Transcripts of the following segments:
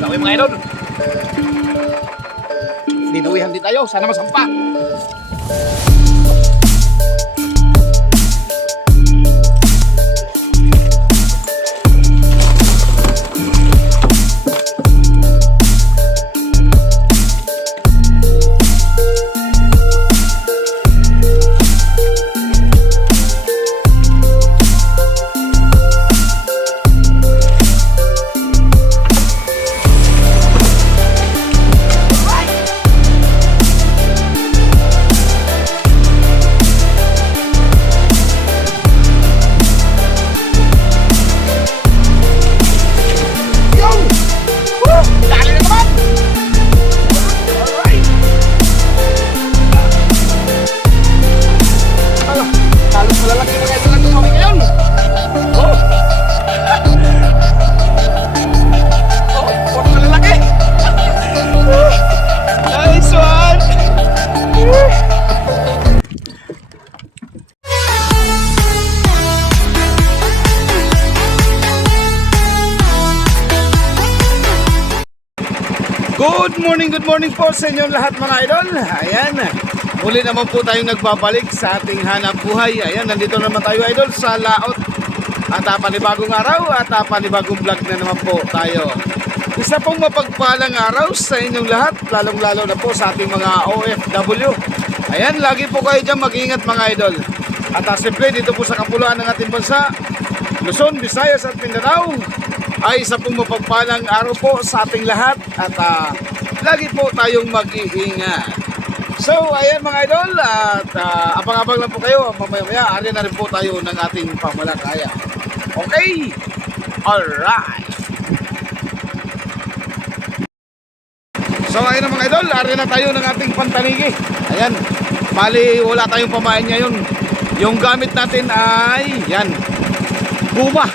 Okay mga idol. Dinuwihan din tayo. Sana masampa. Good morning po sa inyong lahat mga idol. Ayan, muli naman po tayong nagbabalik sa ating hanap buhay. Ayan, nandito naman tayo idol sa Laot. At panibagong araw at panibagong vlog na naman po tayo. Isa pong mapagpalang araw sa inyong lahat, lalong lalo na po sa ating mga OFW. Ayan, lagi po kayo dyan mag-ingat mga idol. At siyempre dito po sa kapuluan ng ating bansa, Luzon, Visayas at Mindanao, ay isa pong mapagpalang araw po sa ating lahat. At lagi po tayong mag-iingat. So, ayan mga idol, at abang-abang lang po kayo. Mamaya-maya, alin na rin po tayo ng ating pamalakaya. Okay? Alright. So, ayun na mga idol, alin na tayo ng ating pantanigi. Ayan, bali wala tayong pamain ngayon. Yung gamit natin ay, yan, guma.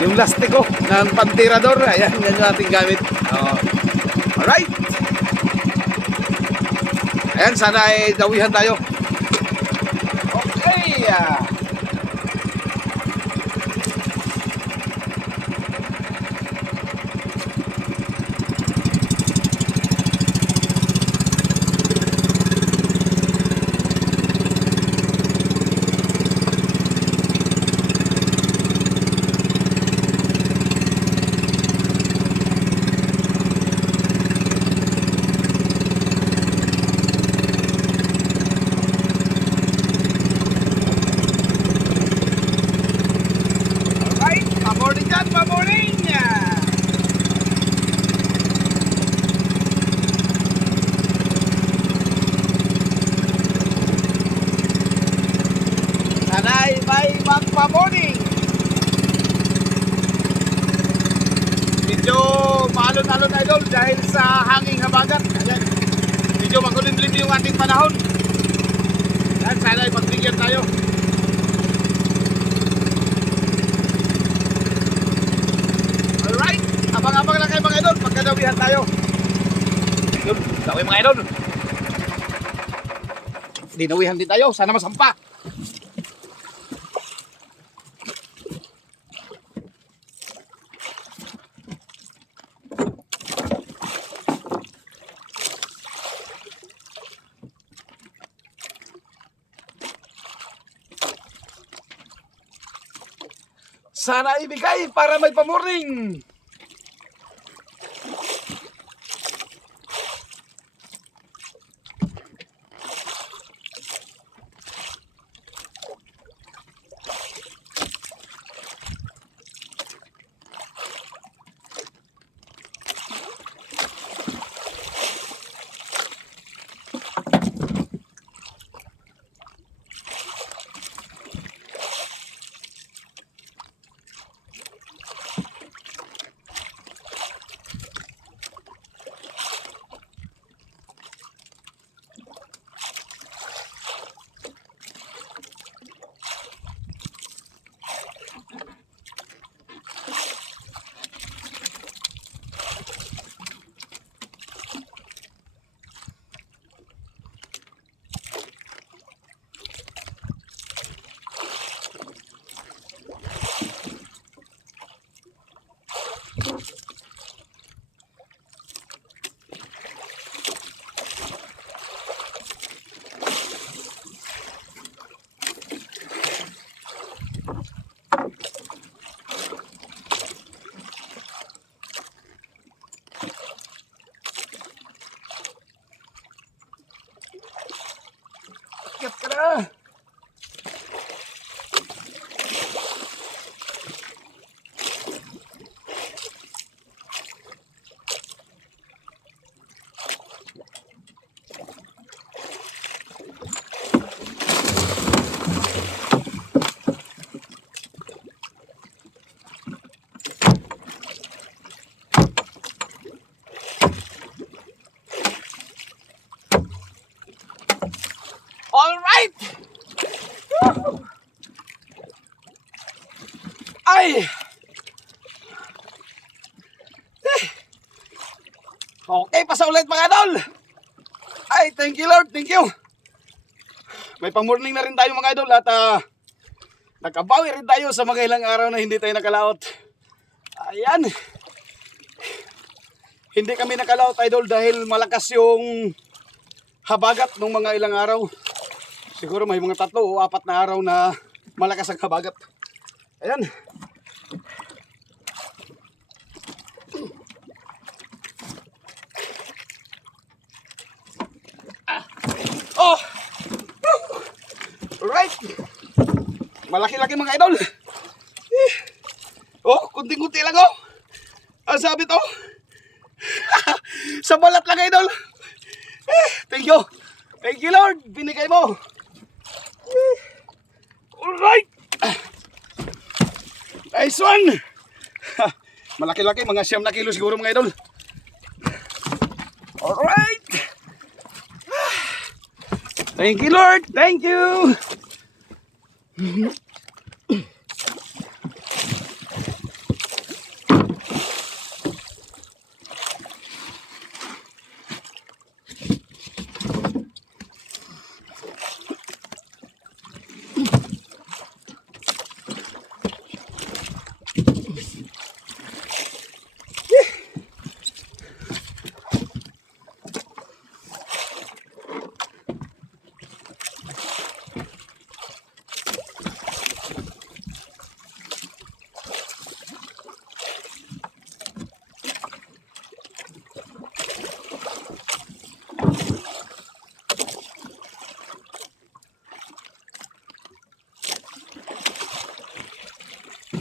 Yung lastiko ng pantirador. Ayan, yan yung ating gamit. Alright. Ayan, sana ay dawihan tayo. Okay. Morning. Medyo maalon-alon idol dahil sa hanging habagat. Ayan. Medyo makulimlim yung ating panahon. Ayan, sana ay magbigyan tayo. Alright, abang-abang lang kayo mga idol, pagkadawihan tayo. Yun, dawi mga idol. Dinawihan din tayo, sana masampa. Sana ibigay para may pamorning. ka na. All right. Ay. Okay, pasa ulit mga idol. Ay, thank you Lord, thank you. May pamorning na rin tayo mga idol at nakabawi rin tayo sa mga ilang araw na hindi tayo nakalaot. Ayan. Hindi kami nakalaot idol dahil malakas yung habagat ng mga ilang araw. Siguro may mga 3 o 4 na araw na malakas ang habagat. Ayan. Oh! Alright. Malaki-laki mga idol. Oh, kunting-kunti lang oh. Ang sabi to. Sa balat lang idol. Thank you. Thank you Lord. Binigay mo. Alright. Nice one. Malaki-laki. Mga 9 na kilo siguro mga idol. Alright. Thank you Lord. Thank you.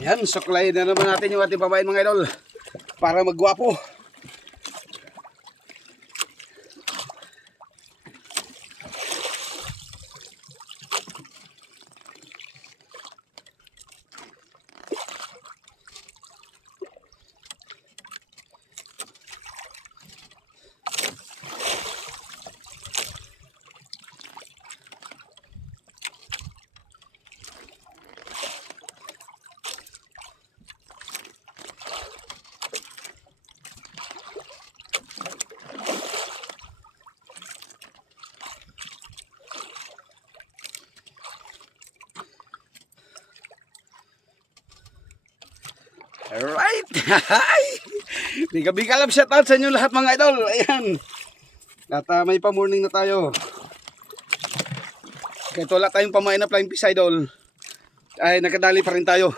Yan, suklay na naman natin yung ating babae mga idol para magwapo. Alright. Big love shout out sa inyo lahat mga idol. Ayan. At may pa-morning na tayo. Kahit wala tayong pamain na flying fish idol, ay nakadali pa rin tayo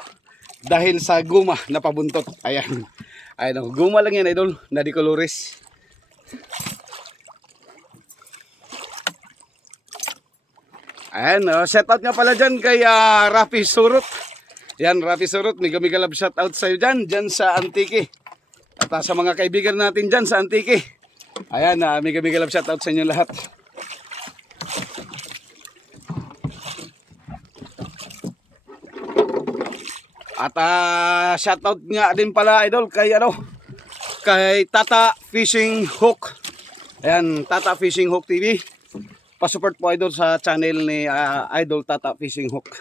dahil sa guma na pabuntot. Ayan. Ayan, guma lang yan idol, na di colores. Ayan, shout out nga pala dyan kay Rafi Surut. Yan, Rafi Surut, may love shout out sa iyo dyan sa Antique. At sa mga kaibigan natin dyan sa Antique. Ayan, may love shout out sa inyo lahat. At shout out nga din pala idol kay kay Tata Fishing Hook. Ayan, Tata Fishing Hook TV. Pa-support po idol sa channel ni Idol Tata Fishing Hook.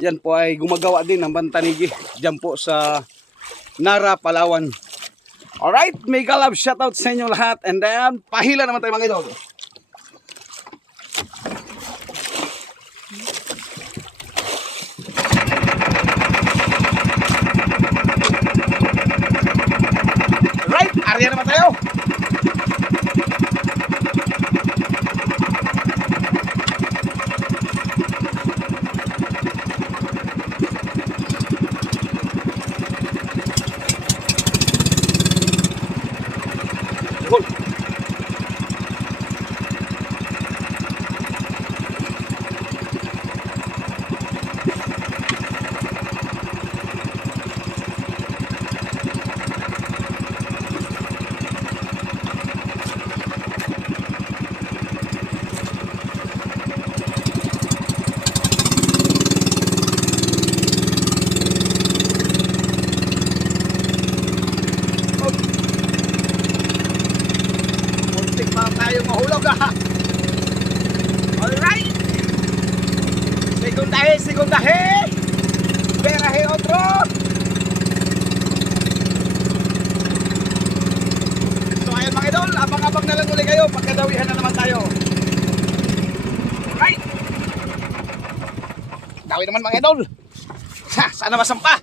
Yan po ay gumagawa din ng bantanigi dyan po sa Nara, Palawan. Alright, mega love shoutout sa inyo lahat. And then, pahila naman tayo mga idol. Alright, area naman tayo. Alright. Segundahe. Perahe otro. So ayun mga idol, abang-abang na lang ulit kayo. Pagkadawihan na naman tayo. Alright. Dawi naman mga idol. Sana masampa.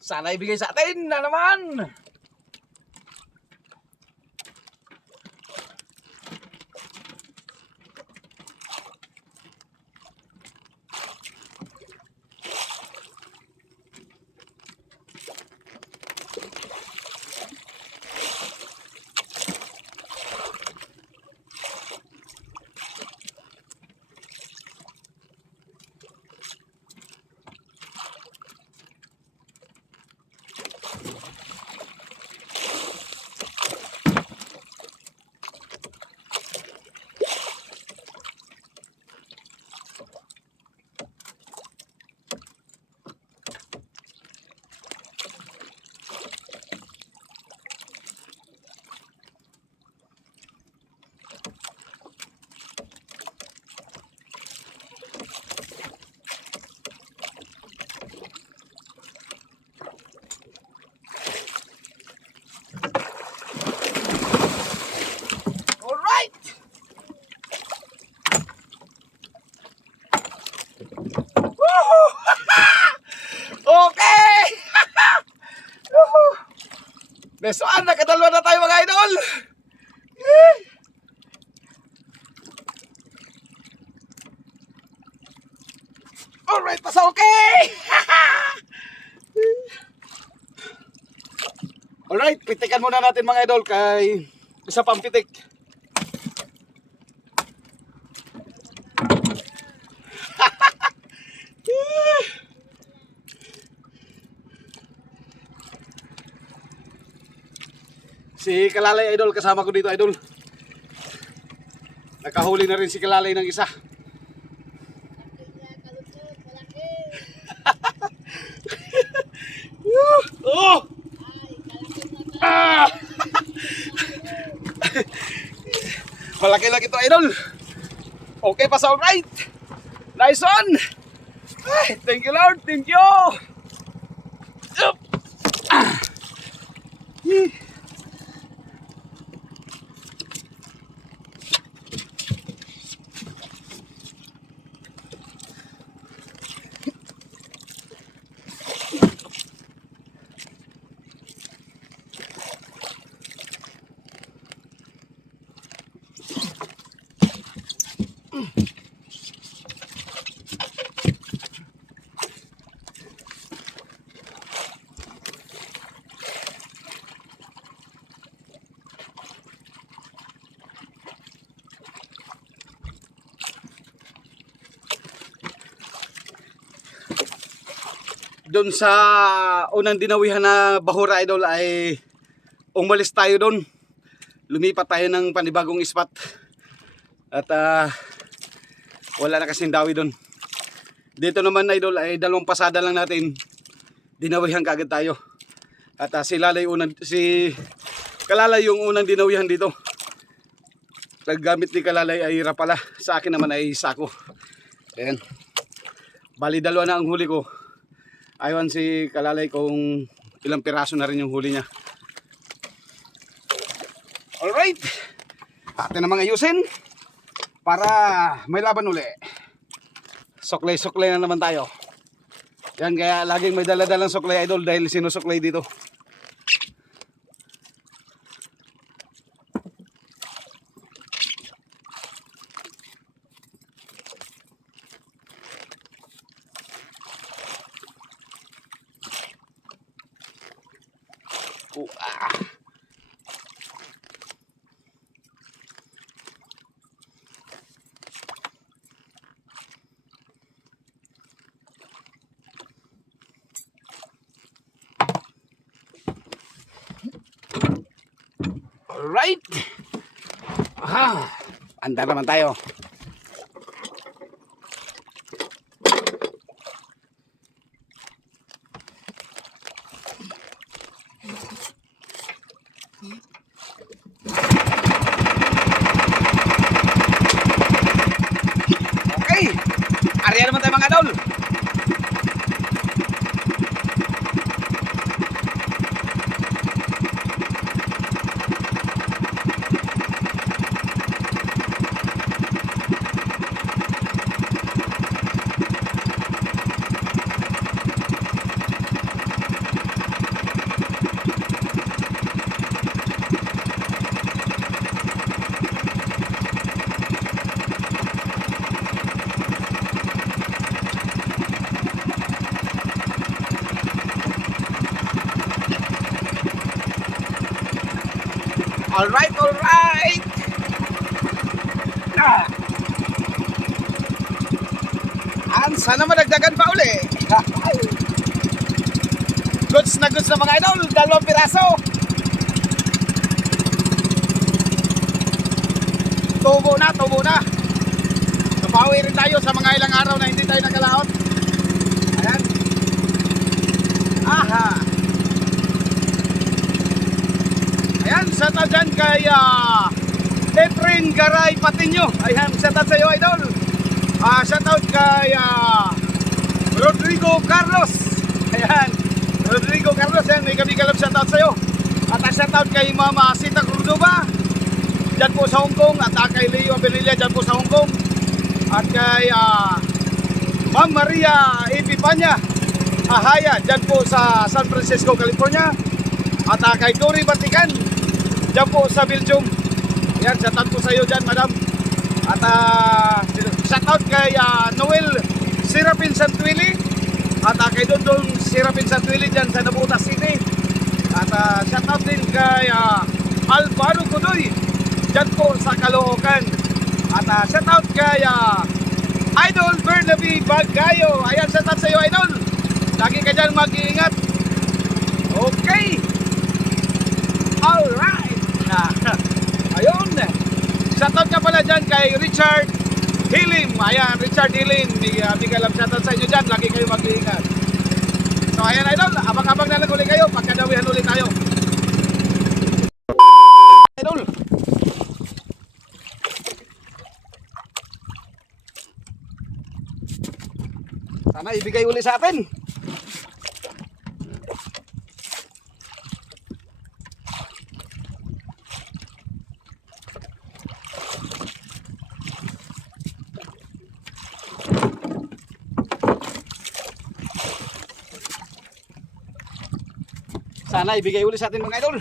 Sana ibigay sa atin na naman. Okay! Besoan, nakadalwa na tayo mga idol! Alright, pasa okay! Alright, pitikan muna natin mga idol kay isa pang pitik. Si Kalalay idol, kasama ko dito idol. Nakahuli na rin si Kalalay ng isa. Oh! Ah! Malaki-laki to idol. Okay pa sa alright. Nice one. Ay, thank you Lord, thank you. Ah. Doon sa unang dinawihan na bahura idol ay umalis tayo doon. Lumipat tayo ng panibagong spot. At wala na kasing dawi doon. Dito naman idol ay dalawang pasada lang natin. Dinawihan kaagad tayo. At si Kalalay yung unang dinawihan dito. Naggamit ni Kalalay ay rapala. Sa akin naman ay sako. Ayan. Bali dalawa na ang huli ko. Aywan si Kalalay kung ilang piraso na rin yung huli niya. Alright. Atin namang ayusin para may laban uli. Suklay-suklay na naman tayo. Yan, kaya laging may dala-dalang suklay idol dahil sinusuklay dito. Alright. Anda naman tayo. Okay. Ariya naman tayo mga idol. Alright, alright. Sana madagdagan pa uli. Goods na mga idol. 2 piraso. Tubo na. Napawi rin tayo sa mga ilang araw na hindi tayo nakalaot. Ayan. Aha. Ayan, shout out dyan kay Efren Garay Patinyo. Ayan, shout out sa iyo idol. Shout out kay Rodrigo Carlos. Ayan, Rodrigo Carlos. Ayan, may gabi-galap shout out sa iyo. At shout out kay Mama Sita Cordoba dyan po sa Hong Kong. At kay Leo Abililla dyan po sa Hong Kong. At kay Ma'am Maria Epipanya Ahaya dyan po sa San Francisco, California. At kay Dory Batikan dyan po sa Belgium. Ayan, shout out po sa iyo dyan, madam. At shout out kay Noel Serapin Santuili. At kay Dondong Serapin Santuili dyan sa Nabutas City. At shout out din kay Alvaro Godoy dyan po sa Caloocan. At shout out kay Idol Bernabe Bagayo. Ayan, shout out sa iyo idol. Lagi ka dyan mag-iingat. Okay. Alright. Ayun. Shoutout ka pala dyan kay Richard Hilim. Ayan, Richard Hilim. Big alam shoutout sa inyo dyan. Lagi kayo mag-iingat. So ayan idol, abang-abang na lang ulit kayo. Pagkadawihan ulit tayo. Idol. Sana ibigay ulit sa atin. Sana ibigay ulit sa atin mga idol.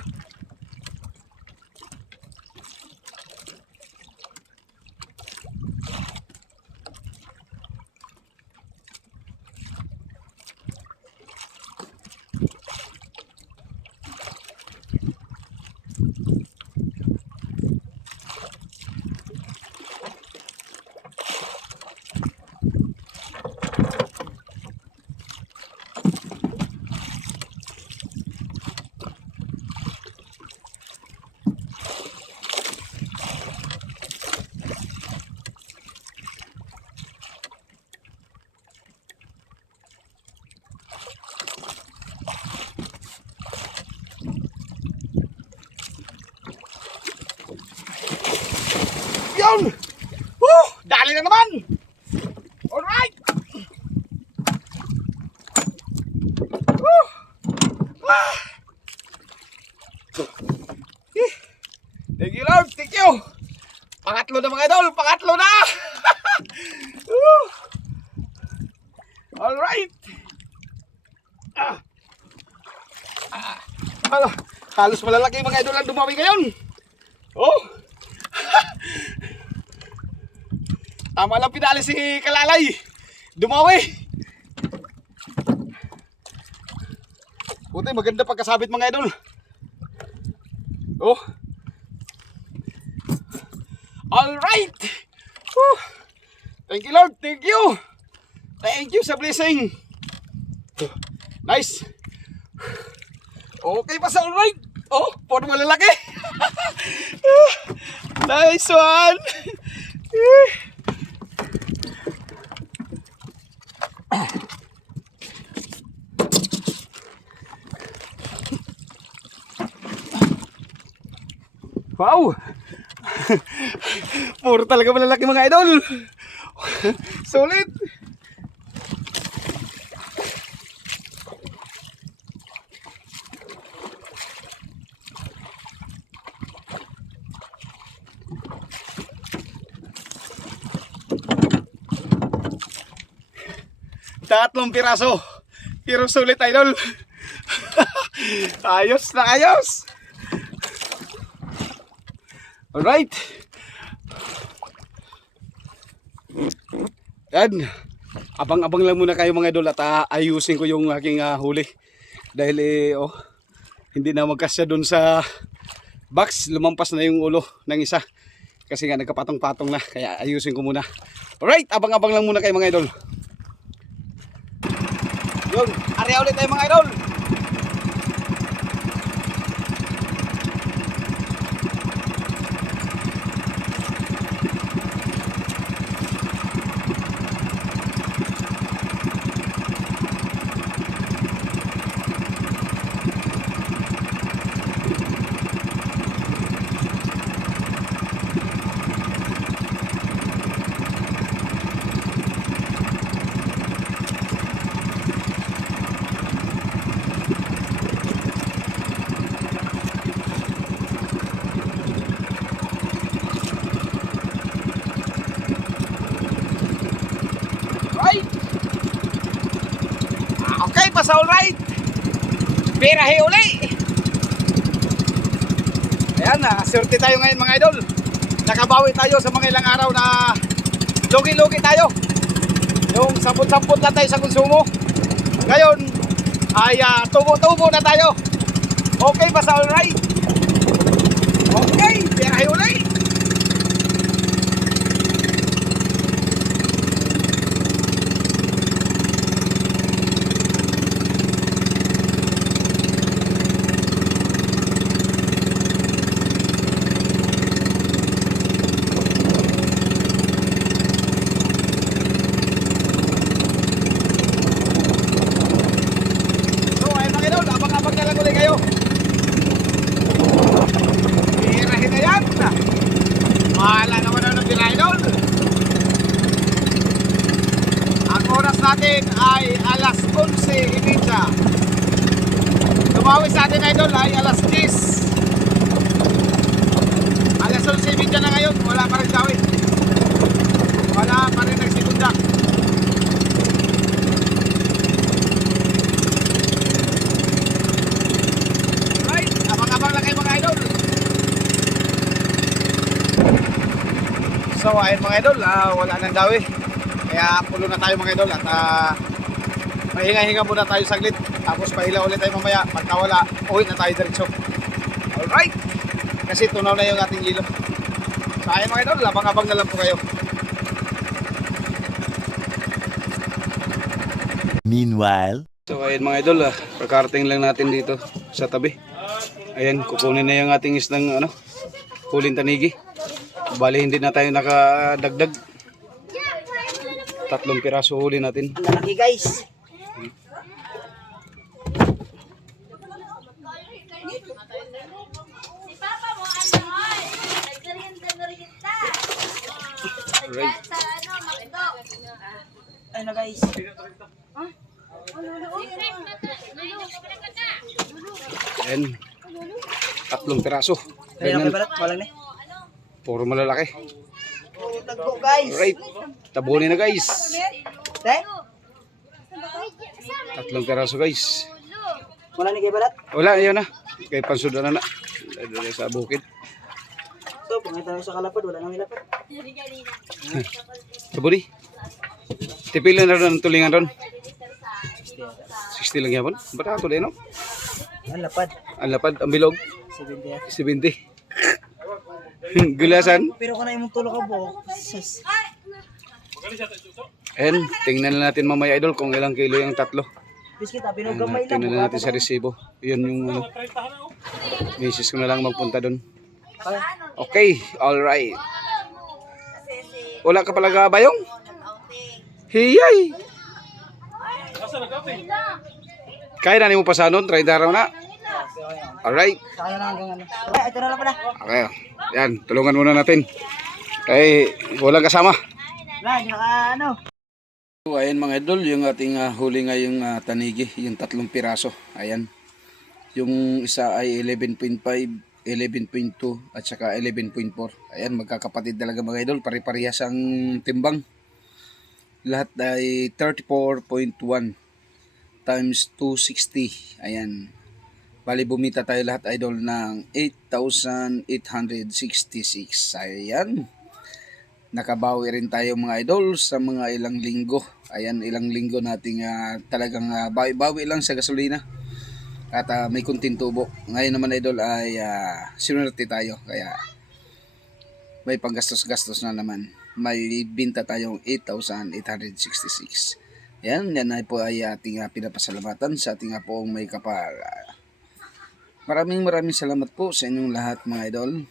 Yun! Dali na naman! Alright! Thank you Lord, thank you! Pangatlo na mga idol, pangatlo na! Alright! Halos malalaki mga idol ang dumawi ngayon! Oh! Tama lang pinali si Kalalay. Dumawi. Buti maganda pagkasabit mga idol. Oh. Alright. Thank you Lord. Thank you. Thank you sa blessing. Nice. Okay pa sa alright. Oh, puro malalaki. Nice one. Wow. Puro talaga malalaki mga idol. Sulit. Tatlong piraso. Pero sulit, idol. Ayos na ayos. Alright. Yan. Abang-abang lang muna kayo mga idol at ayusin ko yung aking huli. Dahil hindi na magkasya dun sa box. Lumampas na yung ulo ng isa. Kasi nga nagkapatong-patong na. Kaya ayusin ko muna. Alright. Abang-abang lang muna kayo mga idol. Yun, area ulit tayo mga idol. Okay, pasa alright. Birahe uli. Ayan na, swerte tayo ngayon mga idol. Nakabawi tayo sa mga ilang araw na lugi-lugi tayo. Yung samput-samput na tayo sa konsumo. Ngayon ay tubo-tubo na tayo. Okay, pasa alright. Okay, birahe uli. Mahala naman na ng bilahe doon. Ang oras natin ay alas 11:30. Tumawi sa atin idol ay alas 10. Alas 11:30 na ngayon. Wala pa rin dawi. Wala pa rin nagsikunda. Right, abang-abang lang kayo mga idol. So ayun mga idol, wala nang dawi. Kaya pulo na tayo mga idol at mahinga-hinga muna tayo saglit. Tapos pahilaw ulit tayo mamaya. Pagka wala, uwi na tayo diretso. Alright, kasi tunaw na yung ating ilog. So ayun mga idol, abang-abang na lang po kayo. Meanwhile, so ayun mga idol, pagkarating lang natin dito sa tabi. Ayan, kukunin na yung ating isdang huling tanigi. Bali hindi na tayo nakadagdag. 3 piraso huli natin. Ang lalaki guys. Right. Ano guys? Ayan. 3 piraso. Kaya Ganyan. balat, walang ni. Puro malalaki. Tagpo guys. Alright. Tabunin na guys. Te? 3 piraso guys. Wala ni kay balat. Wala, yun na. Kay pansudan na. Dali sa bukid. So, pangita tayo sa kalapad, wala nang ilapad. Tabuni. Tipilan na ron ang tulingan ron. 60 lang yapon. Ba't ako din no? Ang lapad. Ang lapad, ang bilog. 70. 70. Gulasan. Pero kung na imong tulog ka po, sus. And tingnan na natin mamaya idol kung ilang kilo yung 3. Biskit, pinugamay lang. Tingnan na natin sa resibo. Yun yung misis ko na lang magpunta doon. Okay, alright. Wala ka pala bayong? Hiyay! Kaya na mo pa sa nun, try na raw na. Alright. Kaya na hanggang ano. Ay, ito na lang pala. Okay, yan, tulungan muna natin. Kaya walang kasama. Wala, ano. So, ayan mga idol, yung ating huli ngayong tanigi, yung 3 piraso. Ayan. Yung isa ay 11.5, 11.2 at saka 11.4. Ayan, magkakapatid talaga mga idol, pare-parehas ang timbang. Lahat ay 34.1 times 260. Ayan. Bali bumita tayo lahat idol ng 8,866. Ayan. Nakabawi rin tayo mga idol sa mga ilang linggo. Ayan, ilang linggo nating talagang bawi-bawi lang sa gasolina. At may kunting tubo. Ngayon naman idol ay sinunerte tayo. Kaya may panggastos-gastos na naman. May binta tayong 8,866. Yan ay po ay ating pinapasalamatan sa ating poong may kapal. Maraming salamat po sa inyong lahat mga idol.